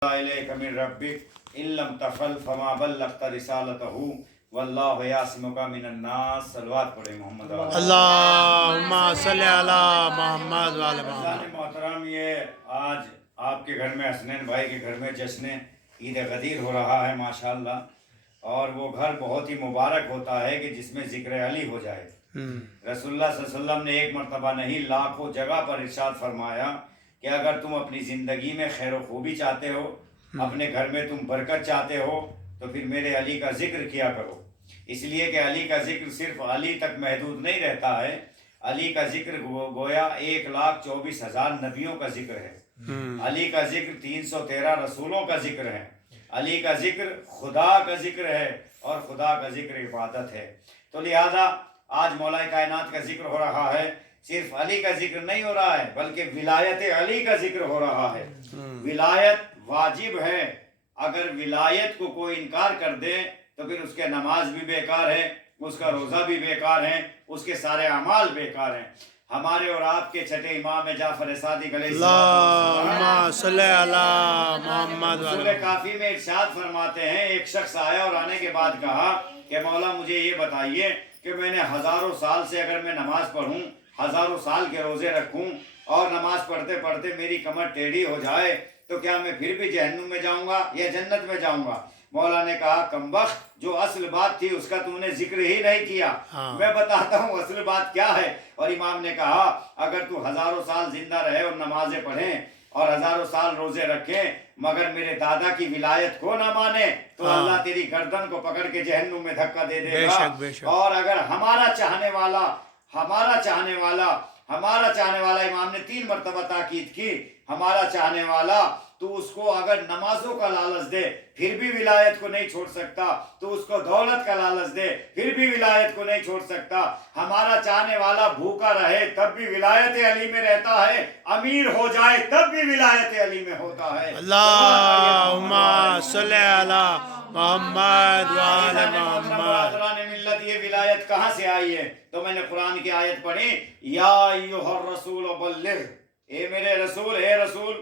इलैका मिन रब्बिक इल्लम तफल फमा बल्लगत रिसालतहु वल्लाहु यासिमुका मिनन नास। सलवात पढ़े मोहम्मद अल्लाहुम्मा सल्ली अला मोहम्मद व अला मोहम्मद। मोहतरम, ये आज आपके घर में हसनैन भाई के घर में जश्न ईद गदीर हो रहा है माशाअल्लाह, और वो घर बहुत ही मुबारक होता है कि जिसमें जिक्र अली हो जाए। रसूलुल्लाह सल्लल्लाहु अलैहि वसल्लम ने एक मरतबा नहीं लाखों जगह पर इरशाद फरमाया कि अगर तुम अपनी ज़िंदगी में खैर व खूबी चाहते हो, अपने घर में तुम बरकत चाहते हो, तो फिर मेरे अली का जिक्र किया करो। इसलिए कि अली का जिक्र सिर्फ अली तक महदूद नहीं रहता है। अली का जिक्र गोया 1,24,000 नबियों का जिक्र है। अली का जिक्र 313 रसूलों का जिक्र है। अली का जिक्र खुदा का जिक्र है और खुदा का जिक्र इबादत है। तो लिहाजा आज मौला कायनात का जिक्र हो रहा है। सिर्फ अली का जिक्र नहीं हो रहा है, बल्कि विलायत अली का जिक्र हो रहा है। विलायत वाजिब है। अगर विलायत को कोई इनकार कर दे तो फिर उसके नमाज भी बेकार है, उसका रोज़ा भी बेकार है, उसके सारे अमाल बेकार हैं। हमारे और आपके छठे इमाम जाफर सादिक सूरह काफी में इरशाद फरमाते हैं, एक शख्स आया और आने के बाद कहा कि मौला मुझे ये बताइए कि मैंने हज़ारों साल से अगर मैं नमाज पढ़ूं, हज़ारों साल के रोज़े रखूं और नमाज पढ़ते पढ़ते मेरी कमर टेढ़ी हो जाए तो क्या मैं फिर भी जहन्नुम में जाऊंगा या जन्नत में जाऊंगा? मौला ने कहा, कमबख्त, जो असल बात थी उसका तूने जिक्र ही नहीं किया। मैं बताता हूँ असल बात क्या है। और इमाम ने कहा, अगर तू हज़ारों साल जिंदा रहे और नमाजें पढ़े और हज़ारों साल रोजे रखे मगर मेरे दादा की विलायत को ना माने तो अल्लाह तेरी गर्दन को पकड़ के जहन्नुम में धक्का दे देगा। बेशक। और अगर हमारा चाहने वाला इमाम ने 3 मरतबा ताकीद की, हमारा चाहने वाला, तो उसको अगर नमाजों का लालच दे फिर भी विलायत को नहीं छोड़ सकता, तो उसको दौलत का लालच दे फिर भी विलायत को नहीं छोड़ सकता। हमारा चाहने वाला भूखा रहे तब भी विलायत अली में रहता है, अमीर हो जाए तब भी विलायत अली में होता है। अल्लाहुम्मा सल्ली अला मोहम्मद व अला मोहम्मद। मिल्लत, ये विलायत कहाँ से आई है? तो मैंने कुरान की आयत पढ़ी, या अय्युहर रसूल बल्लिग, ए मेरे रसूल, ए रसूल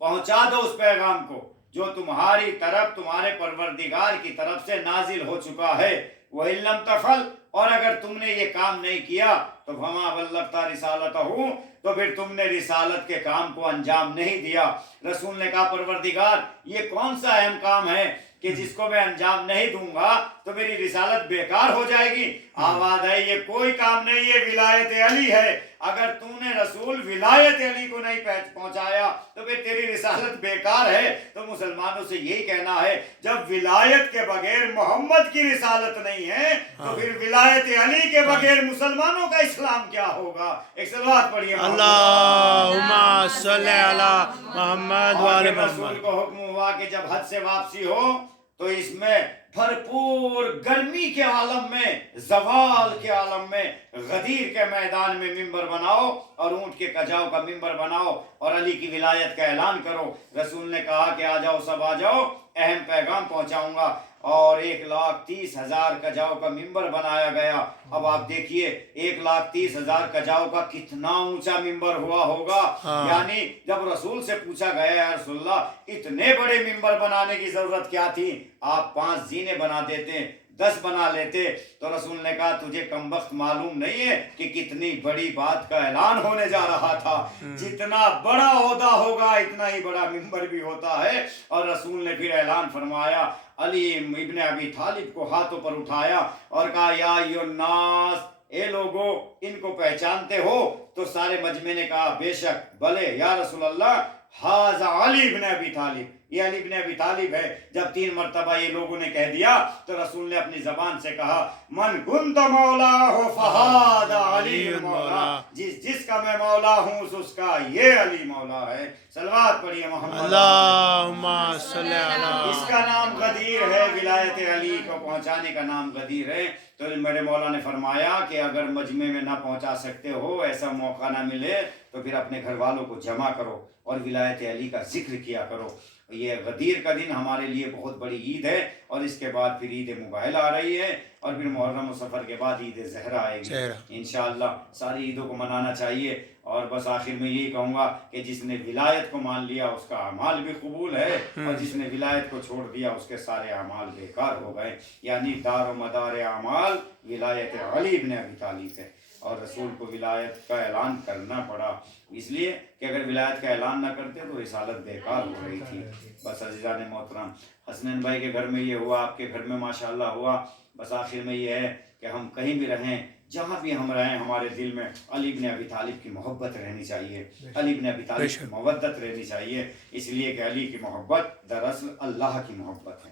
पहुंचा दो उस पैगाम को जो तुम्हारी तरफ, तुम्हारे परवरदिगार की तरफ से नाजिल हो चुका है। वह इल्लम तफल, और अगर तुमने ये काम नहीं किया तो फमा बल्लगता रिसालतहु, तो फिर तुमने रिसालत के काम को अंजाम नहीं दिया। रसूल ने कहा, परवरदिगार ये कौन सा अहम काम है कि जिसको मैं अंजाम नहीं दूंगा तो मेरी रिसालत बेकार हो जाएगी? आवाज है, ये कोई काम नहीं, ये विलायत अली है। अगर तूने रसूल विलायत अली को नहीं पहुंचाया तो फिर तेरी रिसालत बेकार है। तो मुसलमानों से यही कहना है, जब विलायत के बगैर मोहम्मद की रिसालत नहीं है तो फिर विलायत अली के बगैर मुसलमानों का इस्लाम क्या होगा? एक सलवात पढ़िए, अल्लाहुम्मा सल्ली अला मोहम्मद व अला मोहम्मद। रसूल को हुक्म हुआ कि जब हज से वापसी हो तो इसमें भरपूर गर्मी के आलम में, जवाल के आलम में, गदीर के मैदान में मिंबर बनाओ और ऊंट के कजाव का मिंबर बनाओ और अली की विलायत का ऐलान करो। रसूल ने कहा कि आ जाओ, सब आ जाओ, अहम पैगाम पहुंचाऊंगा। और 1,30,000 कजाव का मिंबर बनाया गया। अब आप देखिए 1,30,000 कजाव का कितना ऊंचा मिंबर हुआ होगा। यानी जब रसूल से पूछा गया, या रसूलल्लाह इतने बड़े मिंबर बनाने की जरूरत क्या थी? आप 5 जीने बना देते, 10 बना लेते। तो रसूल ने कहा, तुझे कमबख्त मालूम नहीं है कि कितनी बड़ी बात का ऐलान होने जा रहा था। जितना बड़ा ओहदा होगा इतना ही बड़ा मिंबर भी होता है। और रसूल ने फिर ऐलान फरमाया, अली इब्ने अबी तालिब को हाथों पर उठाया और कहा, या अय्युन्नास, ए लोगो, इनको पहचानते हो? तो सारे मजमे ने कहा, बेशक, भले या रसूल अल्लाह, हाज़ा अली इब्ने अबी तालिब, ये अली इब्ने अबी तालिब है। जब 3 मरतबा ये लोगों ने कह दिया तो रसूल ने अपनी जबान से कहा, मन कुंत मौला हो फहादा अली मौला, जिसका मैं मौला हूँ उसका ये अली मौला है। सलवात पढ़िए मोहम्मद। अल्लाहुम्मा सल्ली अला। इसका नाम गदीर है, विलायत अली को पहुंचाने का नाम गदीर है। तो मेरे मौला ने फरमाया कि अगर मजमे में ना पहुंचा सकते हो, ऐसा मौका ना मिले, तो फिर अपने घर वालों को जमा करो और विलायत अली का जिक्र किया करो। ये गदीर का दिन हमारे लिए बहुत बड़ी ईद है और इसके बाद फिर ईद मुबाहिल आ रही है और फिर मुहर्रम और सफ़र के बाद ईद ज़हरा आएगी। इंशाअल्लाह सारी ईदों को मनाना चाहिए اور بس آخر میں یہی کہوں گا کہ جس نے ولایت کو مان لیا اس کا اعمال بھی قبول ہے، اور جس نے ولایت کو چھوڑ دیا اس کے سارے اعمال بیکار ہو گئے. یعنی دار و مدار اعمال ولایت علی بن ابی طالب ہے، اور رسول کو ولایت کا اعلان کرنا پڑا اس لیے کہ اگر ولایت کا اعلان نہ کرتے تو رسالت بیکار ہو رہی تھی. بس عزیزان محترم، حسنین بھائی کے گھر میں یہ ہوا، آپ کے گھر میں ماشاءاللہ ہوا. بس آخر میں یہ ہے کہ ہم کہیں بھی رہیں، جہاں بھی ہم رہیں، ہمارے دل میں علی بن ابی طالب کی محبت رہنی چاہیے، علی بن ابی طالب کی مودت رہنی چاہیے، اس لیے کہ علی کی محبت دراصل اللہ کی محبت ہے.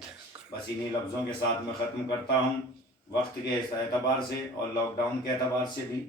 بس انہی لفظوں کے ساتھ میں ختم کرتا ہوں. وقت کے اعتبار سے اور لاک ڈاؤن کے اعتبار سے بھی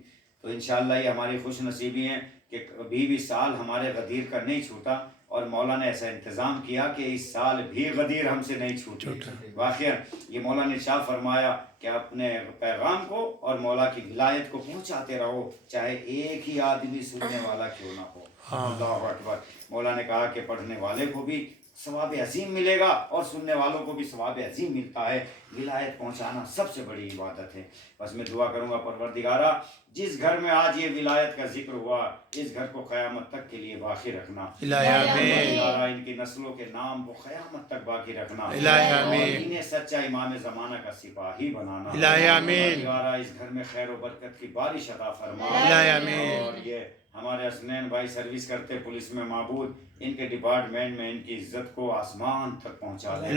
تو انشاءاللہ یہ ہماری خوش نصیبی ہیں کہ کبھی بھی سال ہمارے غدیر کا نہیں چھوٹا، اور مولا نے ایسا انتظام کیا کہ اس سال بھی غدیر ہم سے نہیں چھوٹی. واقعہ یہ مولا نے شاہ فرمایا کہ اپنے پیغام کو اور مولا کی ولایت کو پہنچاتے رہو، چاہے ایک ہی آدمی سننے والا کیوں نہ ہو. اللہ اکبر. مولا نے کہا کہ پڑھنے والے کو بھی ثواب عظیم ملے گا اور سننے والوں کو بھی ثواب عظیم ملتا ہے. ولایت پہنچانا سب سے بڑی عبادت ہے. بس میں دعا کروں گا پروردگارہ جس گھر میں آج یہ ولایت کا ذکر ہوا اس گھر کو قیامت تک کے لیے باقی رکھنا. پروردگارہ ان کی نسلوں کے نام کو قیامت تک باقی رکھنا. انہیں سچا امام زمانہ کا سپاہی بنانا. پروردگارہ اس گھر میں خیر و برکت کی بارش عطا فرما. اور یہ ہمارے حسنین بھائی سروس کرتے پولیس میں، معبود ان کے ڈپارٹمنٹ میں ان کی عزت کو آسمان تک پہنچا دے.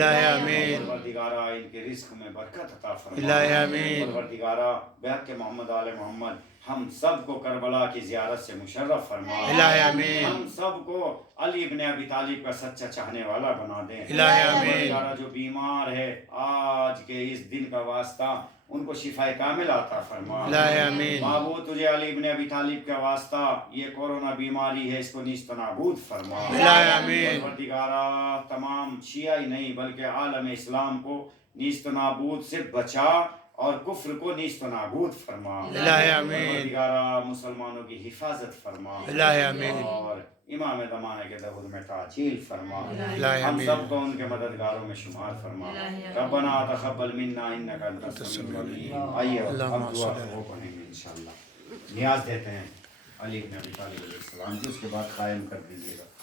پروردگارہ ان کے رزق میں برکت عطا فرما. پروردگارہ بحق محمد آل محمد ہم سب کو کربلا کی زیارت سے مشرف فرما. ہم سب کو علی بن ابی طالب کا سچا چاہنے والا بنا دیں. پروردگارہ جو بیمار ہے آج کے اس دن کا واسطہ ان کو شفا کامل عطا فرما. معبود تجھے علی بن ابی طالب کا واسطہ یہ کورونا بیماری ہے اس کو نیست و نابود فرما. پروردگارہ تمام شیعہ ہی نہیں بلکہ عالم اسلام کو نیست و نابود سے بچا اور کفر کو نیست و نابود فرما. پروردگارہ مسلمانوں کی حفاظت فرما اور امام زمانے کے دور میں تعجیل فرما. ہم سب کو ان کے مددگاروں میں شمار فرما. ربنا تقبل منا انک انت السمیع العلیم. آئیے اب دعا وہ پڑھیں گے انشاءاللہ. نیاز دیتے ہیں علی بن ابی طالب علیہ السلام کی، اس کے بعد قائم کر دیجیے گا.